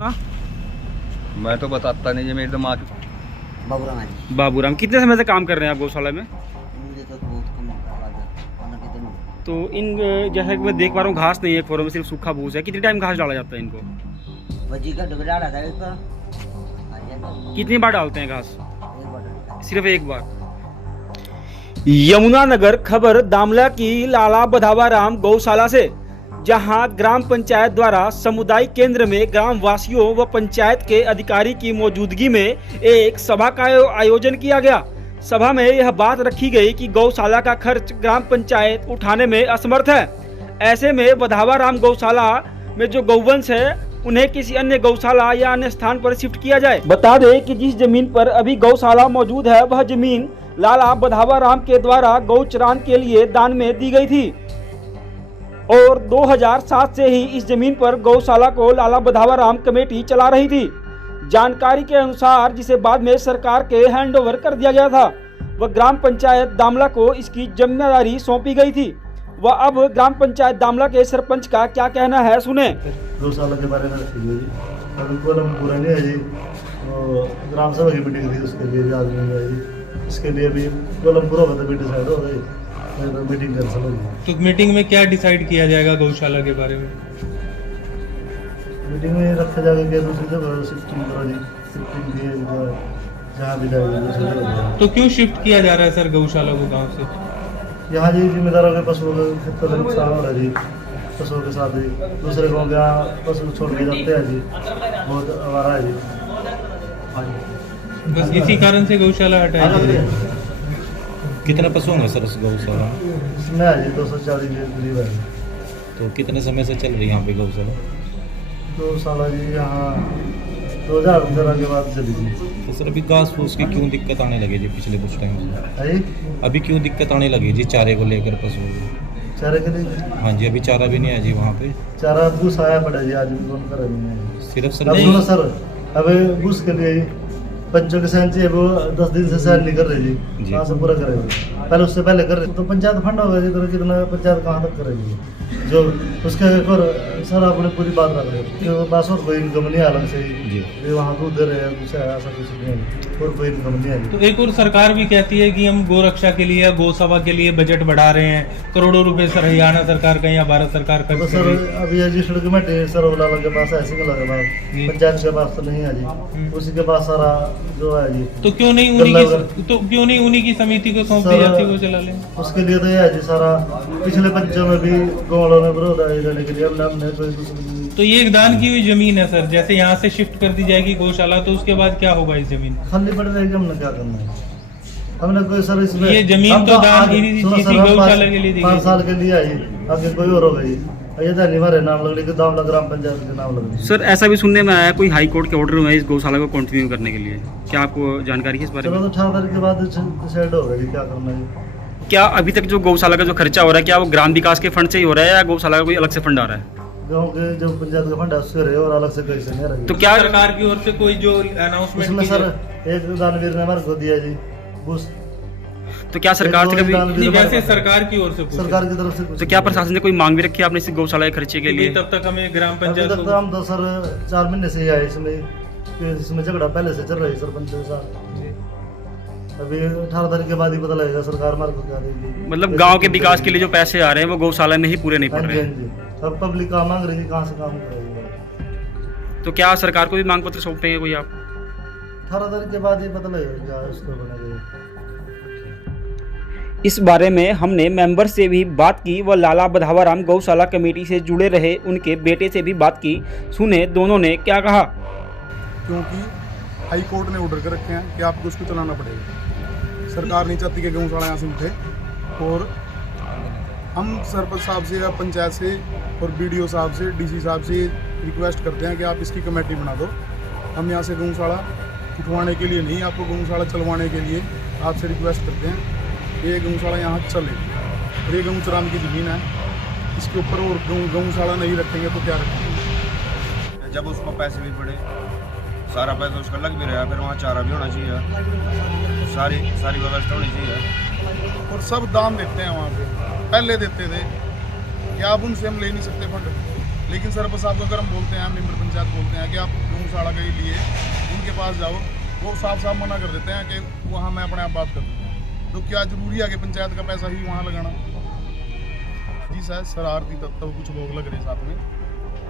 हाँ? मैं तो बताता नहीं, ये मेरे दिमाग। बाबूराम है जी। बाबूराम, कितने समय से काम कर रहे हैं आप गौशाला में? मुझे तो बहुत कम खाना कितने में। तो इन जैसा कि मैं देख पा रहा हूँ, घास नहीं है फोरम में, सिर्फ सूखा भूस है। कितनी टाइम घास डाला जाता है इनको? बजी का डुबला रहा था इसका। कितनी बार डालते हैं घास? एक बार सिर्फ एक बार। यमुनानगर खबर दामला की लाला बधावाराम गौशाला से, जहां ग्राम पंचायत द्वारा सामुदायिक केंद्र में ग्राम वासियों व पंचायत के अधिकारी की मौजूदगी में एक सभा का आयोजन किया गया। सभा में यह बात रखी गई कि गौशाला का खर्च ग्राम पंचायत उठाने में असमर्थ है। ऐसे में बधावाराम गौशाला में जो गौवंश है उन्हें किसी अन्य गौशाला या अन्य स्थान पर शिफ्ट किया जाए। बता दें कि जिस जमीन पर अभी गौशाला मौजूद है वह जमीन लाला बधावाराम के द्वारा गौचरान के लिए दान में दी गई थी और 2007 से ही इस जमीन पर गौशाला को लाला बधावाराम कमेटी चला रही थी। जानकारी के अनुसार जिसे बाद में सरकार के हैंडओवर कर दिया गया था, वह ग्राम पंचायत दामला को इसकी जिम्मेदारी सौंपी गई थी। वह अब ग्राम पंचायत दामला के सरपंच का क्या कहना है, सुने। गौशाला के बारे में जी अभी कॉलम पूरा नहीं है जी, तो ग्राम सभा की मीटिंग थी, उसके लिए भी आदमी नहीं है जी। इसके लिए भी कॉलम पूरा होता भी डिसाइड हो गई, तो मीटिंग कैंसिल हो गई। तो मीटिंग में क्या डिसाइड किया जाएगा गौशाला के बारे में? मीटिंग में रखा जाएगा कि दूसरी जगह शिफ्टिंग करो जी, शिफ्टिंग की जहाँ भी जाएगी दूसरी जगह। तो क्यों शिफ्ट किया जा रहा है सर गौशाला को गांव से? यहाँ जी जिम्मेदारों के पशुओं के खेतों का नुकसान हो रहा है जी, पशुओं के साथ ही दूसरे गाँव के यहाँ पशु छोड़ के जाते हैं जी, बहुत आवारा है जी। बस इसी कारण से गौशाला हटाया जा रहा है। कितने पशु होंगे सर उस गौशाला में? इसमें है जी 240 के करीब है। तो कितने समय से चल रही है यहाँ पे गौशाला? गौशाला जी यहाँ 2013 के बाद चली जी। तो सर अभी घास फूस की क्यों दिक्कत आने लगी जी पिछले कुछ टाइम से? है अभी क्यों दिक्कत आने लगी जी चारे को लेकर पशुओं को? चारे के लिए? हाँ जी, अभी चारा भी नहीं है जी वहाँ पे। चारा बूस आया पड़ा जी, आज भी कौन करे नहीं है। सिर्फ सर अब नहीं। सुनो सर, अब बूस के लिए पंचों के सहन चाहिए, वो 10 दिन से सहन नहीं कर रहे जी, जी। कहाँ से पूरा करेंगे? पहले उससे पहले कर रहे तो पंचायत फंड होगा जी, तो कितना पंचायत कहाँ तक करेगी? जो उसके ऊपर सर आपने पूरी बात रख रहे कि बस और कोई इनकम नहीं है अलग से जी। ये वहाँ दूध दे रहे हैं, कुछ ऐसा कुछ नहीं है, और कोई इनकम नहीं है। तो एक और सरकार भी कहती है कि हम गोरक्षा के लिए गौसभा के लिए बजट बढ़ा रहे हैं, करोड़ों रुपए सर हरियाणा सरकार का या भारत सरकार का। तो सर अभी रजिस्टर्ड कमेटी सर ओला के पास ऐसे क्यों लगे बात, पंचायत के पास तो नहीं है जी, उसी के पास सारा जो है जी। तो क्यों नहीं उन्हीं की समिति को सौंप दी जाती, वो चला लें? उसके लिए तो ये है जी, सारा पिछले पंचों में भी गाँव में विरोध है रहने के लिए, हमने कोई तो ये एक दान की हुई जमीन है सर, जैसे यहाँ से शिफ्ट कर दी जाएगी गौशाला तो उसके बाद क्या होगा इस जमीन? खाली पड़ रहेगी, हमने क्या करना है? हमने कोई सर इसमें ये जमीन तो दान गौशाला के लिए दी गई। 5 साल के लिए आई, आगे कोई और होगा जी, ये तो नहीं हमारे नाम लग दामला ग्राम पंचायत के नाम लग। सर ऐसा भी सुनने में आया कोई हाई कोर्ट के ऑर्डर में इस गौशाला को कंटिन्यू करने के लिए, क्या आपको जानकारी है इस बारे में? चलो तो 18 तारीख के बाद डिसाइड होगा जी क्या करना है। क्या अभी तक जो गौशाला का जो खर्चा हो रहा है, क्या वो ग्राम विकास के फंड से ही हो रहा है या गौशाला का कोई अलग से फंड आ रहा है? गाँव के जो पंचायत का फंड है उससे रहे और अलग से कैसे नहीं रहे। तो क्या सरकार की ओर से कोई जो अनाउंसमेंट उसमें सर एक दानवीर ने हमारे को दिया जी बूस, तो क्या सरकार से कभी वैसे सरकार की ओर से सरकार की तरफ से कुछ तो क्या प्रशासन ने कोई मांग भी रखी है आपने इस गौशाला के खर्चे के लिए? तब तक हमें ग्राम अभी पंचायत तक तो हम तो सर 4 महीने से ही आए इसमें, कि इसमें झगड़ा पहले से चल रहा है सरपंच के साथ। अभी 18 तारीख के बाद ही पता लगेगा सरकार हमारे को क्या देगी। मतलब गांव के विकास के लिए जो पैसे आ रहे हैं वो गौशाला में ही पूरे नहीं पड़ रहे हैं। अब पब्लिक काम मांग रही है, कहाँ से काम करेगी? तो क्या सरकार को भी मांग पत्र सौंपेंगे कोई आप? 18 तारीख के बाद ही पता लगेगा क्या उसको बनेगा। इस बारे में हमने मेंबर से भी बात की व लाला बधावाराम गौशाला कमेटी से जुड़े रहे उनके बेटे से भी बात की, सुने दोनों ने क्या कहा। क्योंकि हाई कोर्ट ने ऑर्डर कर रखे हैं कि आपको उसको चलाना पड़ेगा, सरकार नहीं चाहती कि गौशाला यहाँ से उठे। और हम सरपंच साहब से या पंचायत से और BDO साहब से DC साहब से रिक्वेस्ट करते हैं कि आप इसकी कमेटी बना दो। हम यहाँ से गौशाला उठवाने के लिए नहीं, आपको गौशाला चलवाने के लिए आपसे रिक्वेस्ट करते हैं। ये गौशाला यहाँ चले और ये गौचराम की ज़मीन है, इसके ऊपर और गौशाला नहीं रखेंगे तो क्या रखेंगे? जब उसको पैसे भी पड़े, सारा पैसा उसका लग भी रहा है, फिर वहाँ चारा भी होना चाहिए, सारी व्यवस्था होनी चाहिए। और सब दाम देते हैं वहाँ पे, पहले देते थे कि आप उनसे हम ले नहीं सकते फंड। लेकिन सरपंच साहब को अगर हम बोलते हैं, मेंबर पंचायत बोलते हैं कि आप गौशाला के लिए उनके पास जाओ, वो साफ साफ मना कर देते हैं कि वहाँ मैं अपने आप बात कर दूँगा। तो क्या जरूरी है कि पंचायत का पैसा ही वहाँ लगाना? जी शायद शरारती तत्व कुछ लोग लग रहे साथ में,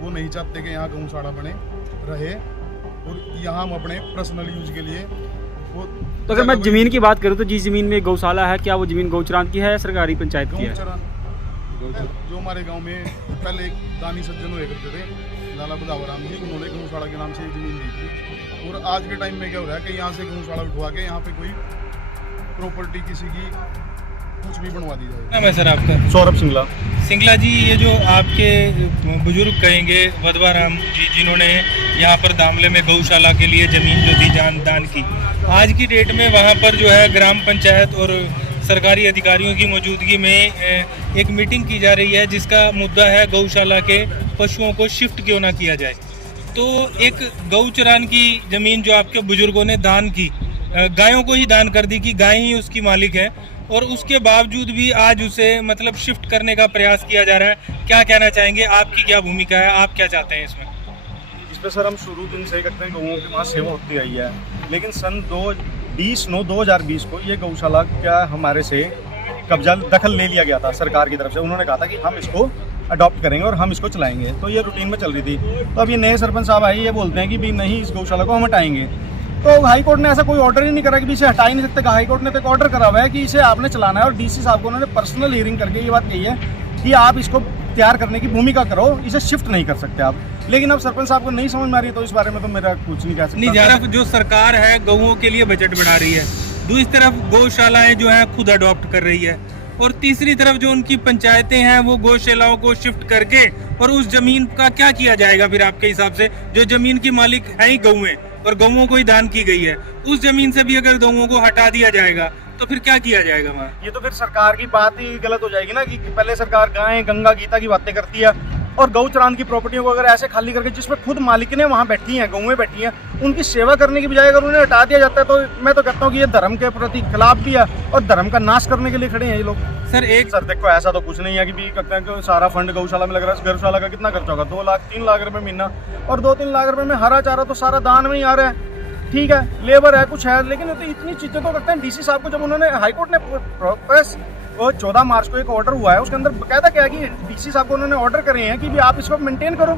वो नहीं चाहते कि यहाँ गौशाला बने रहे और यहाँ हम अपने पर्सनल यूज के लिए वो। तो अगर मैं जमीन की बात करूँ तो जिस जमीन में गौशाला है, क्या वो जमीन गौचरान की है या सरकारी पंचायत की है? गौचरान जो हमारे गांव में पहले एक दानी सज्जन हुए करते थे, लाला बदावराम जी, उन्होंने गौशाला के नाम से ये जमीन ली थी। और आज के टाइम में क्या हो रहा है कि यहाँ से गौशाला उठवा के यहाँ पे कोई प्रॉपर्टी किसी की कुछ भी बनवा दी जाए। नाम है सर आपका? सौरभ सिंगला। सिंगला जी, ये जो आपके बुजुर्ग कहेंगे वधवा राम जी, जिन्होंने यहाँ पर दामले में गौशाला के लिए ज़मीन जो थी दान की, आज की डेट में वहाँ पर जो है ग्राम पंचायत और सरकारी अधिकारियों की मौजूदगी में एक मीटिंग की जा रही है, जिसका मुद्दा है गौशाला के पशुओं को शिफ्ट क्यों ना किया जाए। तो एक गौचरान की ज़मीन जो आपके बुजुर्गों ने दान की, गायों को ही दान कर दी कि गाय ही उसकी मालिक है, और उसके बावजूद भी आज उसे मतलब शिफ्ट करने का प्रयास किया जा रहा है। क्या कहना चाहेंगे, आपकी क्या भूमिका है, आप क्या चाहते हैं इसमें? इस पर सर हम शुरू दिन से करते हैं, गौओं की वहाँ सेवा होती आई है, लेकिन सन 2020 को ये गौशाला क्या हमारे से कब्जा दखल ले लिया गया था सरकार की तरफ से। उन्होंने कहा था कि हम इसको अडॉप्ट करेंगे और हम इसको चलाएंगे, तो ये रूटीन में चल रही थी। तो अब ये नए सरपंच साहब आए, ये बोलते हैं कि भी नहीं, इस गौशाला को हम हटाएंगे। तो हाई कोर्ट ने ऐसा कोई ऑर्डर ही नहीं करा कि भी इसे हटा ही नहीं सकते। हाई कोर्ट ने तो एक ऑर्डर करा हुआ है कि इसे आपने चलाना है, और डीसी साहब को उन्होंने पर्सनल हियरिंग करके ये बात कही है कि आप इसको तैयार करने की भूमिका करो, इसे शिफ्ट नहीं कर सकते आप। लेकिन अब सरपंच साहब को नहीं समझ में आ रही है, तो इस बारे में तो मेरा कुछ नहीं कह सकता। नहीं, जरा जो सरकार है गौओं के लिए बजट बढ़ा रही है, दूसरी तरफ गौशालाएं जो है खुद अडॉप्ट कर रही है, और तीसरी तरफ जो उनकी पंचायतें हैं वो गौशालाओं को शिफ्ट करके, और उस जमीन का क्या किया जाएगा फिर आपके हिसाब से? जो जमीन की मालिक है ही गौएं और गौओं को ही दान की गई है, उस जमीन से भी अगर गौओं को हटा दिया जाएगा तो फिर क्या किया जाएगा वहाँ? ये तो फिर सरकार की बात ही गलत हो जाएगी ना, कि पहले सरकार गाय गंगा गीता की बातें करती है, और गौचरान की प्रॉपर्टियों को अगर ऐसे खाली करके, जिसमें खुद मालिक वहाँ बैठी हैं, गौएं बैठी हैं, उनकी सेवा करने की बजाय अगर उन्हें हटा दिया जाता है, तो मैं तो कहता हूँ कि ये धर्म के प्रति खिलाफ भी है और धर्म का नाश करने के लिए खड़े हैं ये लोग। सर देखो ऐसा तो कुछ नहीं है कि भी कहते हैं कि सारा फंड गौशाला में लग रहा है। गौशाला का कितना खर्चा होगा? 2 लाख 3 लाख रुपए महीना, और 2-3 लाख रुपए में हरा चारा तो सारा दान में ही आ रहा है। ठीक है, लेबर है, कुछ है, लेकिन तो इतनी चीज़ें तो करते हैं। डीसी साहब को जब उन्होंने हाईकोर्ट ने प्रेस वो 14 मार्च को एक ऑर्डर हुआ है, उसके अंदर बकायदा क्या है कि डीसी साहब को उन्होंने ऑर्डर करे हैं कि भी आप इसको मेंटेन करो।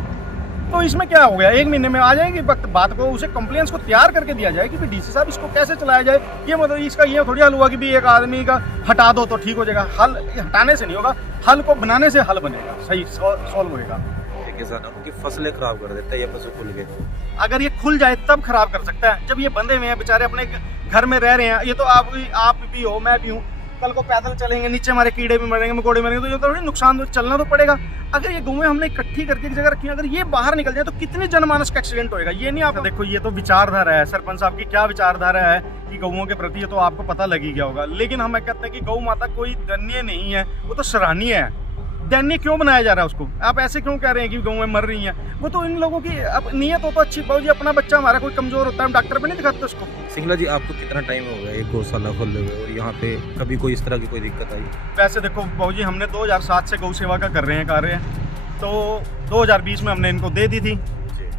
तो इसमें क्या हो गया, 1 महीने में आ जाएगी बात को, उसे कंप्लेंट्स को तैयार करके दिया जाए कि भी डीसी साहब इसको कैसे चलाया जाए। ये मतलब इसका ये थोड़ी हल हुआ कि भी एक आदमी का हटा दो तो ठीक हो जाएगा। हल हटाने से नहीं होगा, हल को बनाने से हल बनेगा, सही सॉल्व होएगा। उनकी फसलें खराब कर देता है ये पशु खुल के। अगर ये खुल जाए तब खराब कर सकता है, जब ये बंधे हुए हैं बेचारे अपने घर में रह रहे हैं। ये तो आप भी हो, मैं भी हूँ, कल को पैदल चलेंगे, नीचे हमारे कीड़े भी मरेंगे, मकोड़े मरेंगे, तो ये तो थोड़ी नुकसान, तो चलना तो पड़ेगा। अगर ये गौएं हमने इकट्ठी करके एक जगह रखी है, अगर ये बाहर निकल जाए तो कितने जनमानस का एक्सीडेंट होएगा। ये नहीं, आप देखो ये तो विचारधारा है, सरपंच साहब की क्या विचारधारा है कि गौओं के प्रति, ये तो आपको पता लग ही गया होगा। लेकिन हम कहते हैं कि गौ माता कोई दयनीय नहीं है, वो तो सराहनीय है। दैन्य क्यों बनाया जा रहा है उसको? आप ऐसे क्यों कह रहे हैं कि गौएं मर रही हैं? वो तो इन लोगों की अब नीयत हो तो अच्छी। बाबू जी, अपना बच्चा हमारा कोई कमजोर होता है, हम डॉक्टर पे नहीं दिखाते उसको। सिंगला जी, आपको कितना टाइम हो गया एक गौशाला खोले हुए, और यहाँ पे कभी कोई इस तरह की कोई दिक्कत आई? वैसे देखो बाबू जी, हमने 2007 से गौ सेवा का कर रहे हैं कार्य, तो 2020 में हमने इनको दे दी थी।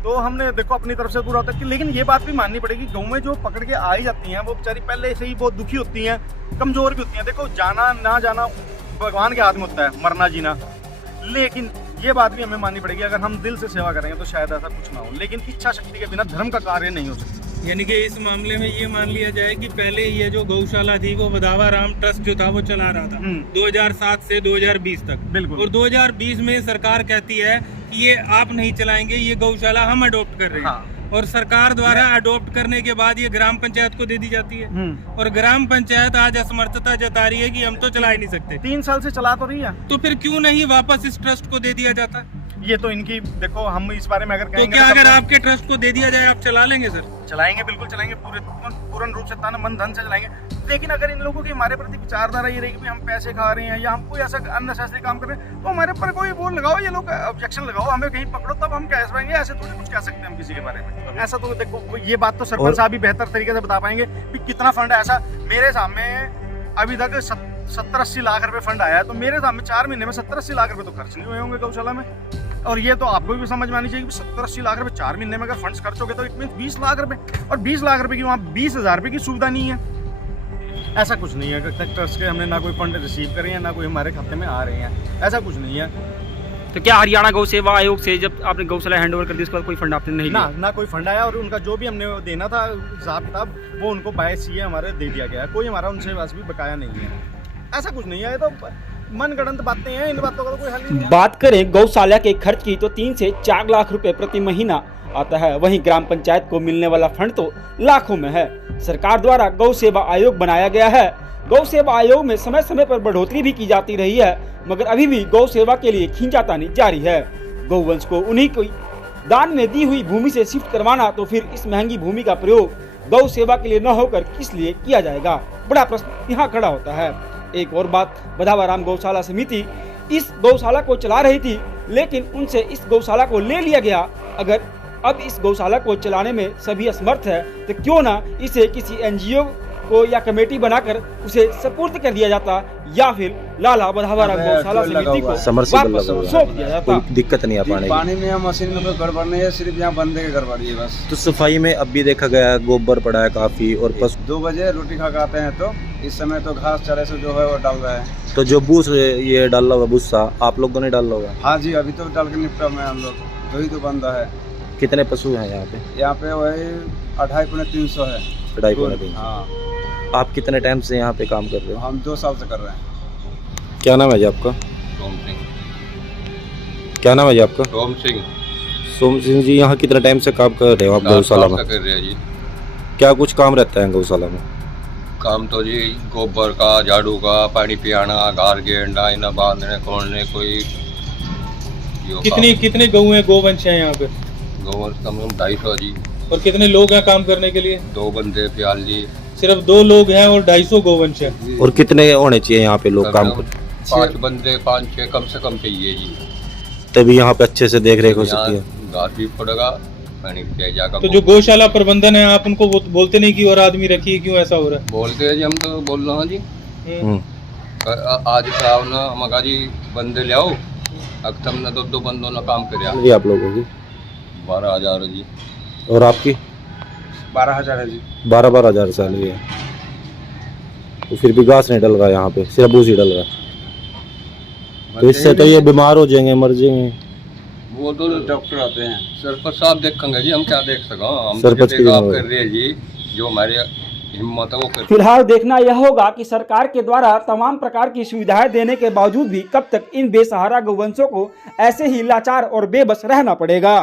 तो हमने देखो अपनी तरफ से पूरा होता है, लेकिन ये बात भी माननी पड़ेगी, गौएं जो पकड़ के आई जाती हैं वो बेचारी पहले से ही बहुत दुखी होती हैं, कमजोर भी होती हैं। देखो, जाना ना जाना भगवान के हाथ में होता है, मरना जीना। लेकिन ये बात भी हमें माननी पड़ेगी, अगर हम दिल से सेवा करेंगे तो शायद ऐसा कुछ ना हो, लेकिन इच्छा शक्ति के बिना धर्म का कार्य नहीं हो सकता। यानी कि इस मामले में ये मान लिया जाए कि पहले ये जो गौशाला थी वो वधावा राम ट्रस्ट जो था वो चला रहा था 2007 से 2020 तक। बिल्कुल। और 2020 में सरकार कहती है कि ये आप नहीं चलाएंगे, ये गौशाला हम अडॉप्ट कर रहे हैं। हाँ। और सरकार द्वारा अडॉप्ट करने के बाद ये ग्राम पंचायत को दे दी जाती है, और ग्राम पंचायत आज असमर्थता जता रही है कि हम तो चला ही नहीं सकते। 3 साल से चला तो रही है, तो फिर क्यों नहीं वापस इस ट्रस्ट को दे दिया जाता? ये तो इनकी, देखो हम इस बारे में अगर तो कहेंगे क्या अगर आपके ट्रस्ट को दे दिया जाए आप चला लेंगे सर? चलाएंगे, बिल्कुल चलाएंगे, पूर्ण रूप से तन मन धन से चलाएंगे। लेकिन अगर इन लोगों की हमारे प्रति विचारधारा ये रहेगी कि हम पैसे खा रहे हैं या हम कोई ऐसा अननेसेसरी काम कर रहे हैं, तो हमारे ऊपर कोई वो लगाओ, ये लोग ऑब्जेक्शन लगाओ, हमें कहीं पकड़ो, तब हम कह पाएंगे। ऐसे थोड़ी कुछ कह सकते हैं हम किसी के बारे में। ऐसा तो देखो, ये बात तो सरपंच साहब भी बेहतर तरीके से बता पाएंगे कि कितना फंड है। ऐसा मेरे सामने अभी तक 70-80 लाख रुपए फंड आया है, तो मेरे सामने 4 महीने में 70-80 लाख रुपए तो खर्च नहीं हुए होंगे गौशाला में। और ये तो आपको भी समझ में आनी चाहिए कि 70-80 लाख रुपए 4 महीने में अगर फंड्स खर्च हो गए तो इट मीन 20 लाख रुपए, और 20 लाख रुपए की वहाँ 20,000 रुपए की सुविधा नहीं है। ऐसा कुछ नहीं है कि ट्रस्ट के हमने ना कोई फंड रिसीव करे हैं, ना कोई हमारे खाते में आ रहे हैं, ऐसा कुछ नहीं है। तो क्या हरियाणा गौ सेवा आयोग से जब आपने गौशाला हैंड ओवर कर दी उसके बाद कोई फंड आपने नहीं लिया? ना कोई फंड आया, और उनका जो भी हमने देना था हिसाब किताब वो उनको 22 CA हमारे दे दिया गया है। कोई हमारा उनसे वैसे भी बकाया नहीं है। ऐसा कुछ नहीं है, ये तो मनगढ़ंत बातें हैं, इन बातों का तो कोई हल नहीं है। बात करें गौशाला के खर्च की तो 3 से 4 लाख रुपए प्रति महीना आता है। वहीं ग्राम पंचायत को मिलने वाला फंड तो लाखों में है। सरकार द्वारा गौ सेवा आयोग बनाया गया है। गौ सेवा आयोग में समय समय पर बढ़ोतरी भी की जाती रही है, मगर अभी भी गौ सेवा के लिए खींचातानी जारी है। गौवंश को उन्हीं को दान में दी हुई भूमि से शिफ्ट करवाना, तो फिर इस महंगी भूमि का प्रयोग गौ सेवा के लिए न होकर किस लिए किया जाएगा? बड़ा प्रश्न यहाँ खड़ा होता है। एक और बात, बधावाराम गौशाला समिति इस गौशाला को चला रही थी, लेकिन उनसे इस गौशाला को ले लिया गया। अगर अब इस गौशाला को चलाने में सभी असमर्थ है तो क्यों ना इसे किसी NGO को या कमेटी बनाकर उसे सुपुर्द कर दिया जाता, या फिर लाला बधावाराम गौशाला समिति को वापस सौंप दिया जाता। कोई दिक्कत नहीं आ पाने की। पानी में या मशीन में कोई गड़बड़ नहीं है, सिर्फ यहाँ बंदे की गड़बड़ी है बस। तो सफाई में अब भी देखा गया है गोबर पड़ा है काफी, और पशु 2 बजे रोटी खा के आते हैं, तो इस समय तो घास चरे से जो है वो डाल रहा है। तो जो बूस ये डाला होगा भूसा आप लोगों ने डाला होगा? हाँ जी, अभी तो डाल के निपटा में हम लोग, 2 ही तो बंदा है। कितने पशु हैं यहाँ पे? यहाँ पे वही 250-300 है। 250-300। हाँ। आप कितने टाइम से यहाँ पे काम कर रहे हो? हम 2 साल से कर रहे हैं। क्या नाम है जी आपका? सोम सिंह। क्या नाम है जी आपका? सोम सिंह। सोम सिंह जी, यहाँ कितने टाइम से काम कर रहे हो आप गौशाला में? कर रहे हैं जी। क्या कुछ काम रहता है गौशाला में? काम तो जी गोबर का, झाड़ू का, पानी पियाना, घास गेड़ना, इन्हें बांधने खोलने, कोई कितने गऊ हैं, गोवंश हैं यहाँ पे? गोवंश कम से कम 250 जी। और कितने लोग हैं काम करने के लिए? 2 बंदे प्याल जी। सिर्फ 2 लोग हैं और 250 गोवंश हैं। और कितने होने चाहिए यहाँ पे लोग काम कर? 5 बंदे, 5-6 कम से कम चाहिए जी। तभी यहाँ पे अच्छे से देख रेख हो सकती है। घास भी पड़ेगा, पानी पिया जाएगा। तो जो गौशाला प्रबंधन है, आप उनको बोलते नहीं कि और आदमी रखिए, क्यों ऐसा हो रहा है? बोलते हैं जी, हम तो बोल रहे हैं जी। आज का ना मगा जी बंदे ले आओ, अक्तम ने 2 बंदों ने काम करे। आप लोगों की 12,000 जी। और आपकी? 12,000 है जी। 12,000 सैलरी है। तो फिर भी घास नहीं डल रहा यहाँ पे, सिर्फ भूसी डल रहा। तो इससे तो ये बीमार हो जाएंगे, मर जाएंगे। वो तो डॉक्टर आते हैं, सरपंच साहब देखेंगे जी, हम क्या देख सका? हम सरपंच की आप कर रहे हैं जी, जो हमारे हिम्मत है वो कर। फिलहाल देखना यह होगा कि सरकार के द्वारा तमाम प्रकार की सुविधाएं देने के बावजूद भी कब तक इन बेसहारा गौवंशों को ऐसे ही लाचार और बेबस रहना पड़ेगा।